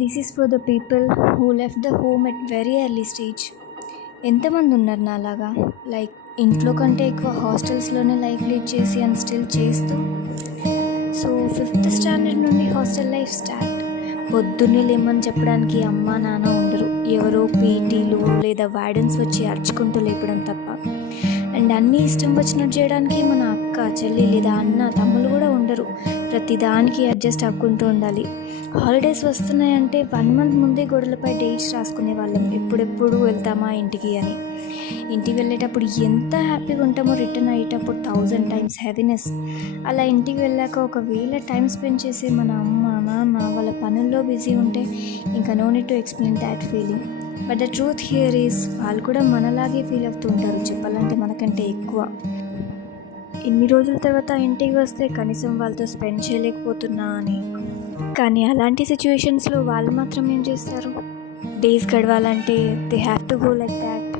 This is for the people who left the home at very early stage. ఎంతమంది ఉన్నారు నాలాగా? Like ఇంట్లో కంటే ఎక్కువ హాస్టల్స్లోనే లైఫ్ లీడ్ చేసి అండ్ స్టిల్ చేస్తూ. సో 5th స్టాండర్డ్ నుండి హాస్టల్ లైఫ్ స్టార్ట్. పొద్దున్నే లేమని చెప్పడానికి అమ్మ నాన్న ఉండరు. ఎవరో పీటీలు లేదా వార్డెన్స్ వచ్చి అరుచుకుంటూ లేపడం తప్ప. అండ్ అన్నీ ఇష్టం వచ్చినట్టు చేయడానికి మన అక్క చెల్లి లేదా అన్న తమ్ముళ్ళు కూడా ఉండరు. ప్రతిదానికి అడ్జస్ట్ అవ్వుకుంటూ ఉండాలి. హాలిడేస్ వస్తున్నాయంటే 1 month ముందే గోడలపై డేట్స్ రాసుకునే వాళ్ళం, ఎప్పుడెప్పుడు వెళ్తామా ఇంటికి అని. ఇంటికి వెళ్ళేటప్పుడు ఎంత హ్యాపీగా ఉంటామో, రిటర్న్ అయ్యేటప్పుడు 1000 times హ్యాపీనెస్. అలా ఇంటికి వెళ్ళాక ఒకవేళ టైం స్పెండ్ చేసే మన అమ్మ నాన్న వాళ్ళ పనుల్లో బిజీ ఉంటే ఇంకా no need to explain that feeling. But the truth here is వాళ్ళు కూడా మనలాగే ఫీల్ అవుతూ ఉంటారు, చెప్పాలంటే మనకంటే ఎక్కువ. ఇన్ని రోజుల తర్వాత ఇంటికి వస్తే కనీసం వాళ్ళతో స్పెండ్ చేయలేకపోతున్నా అని. కానీ అలాంటి సిచ్యువేషన్స్లో వాళ్ళు మాత్రం ఏం చేస్తారు? డేస్ గడవాలంటే they have to go like that.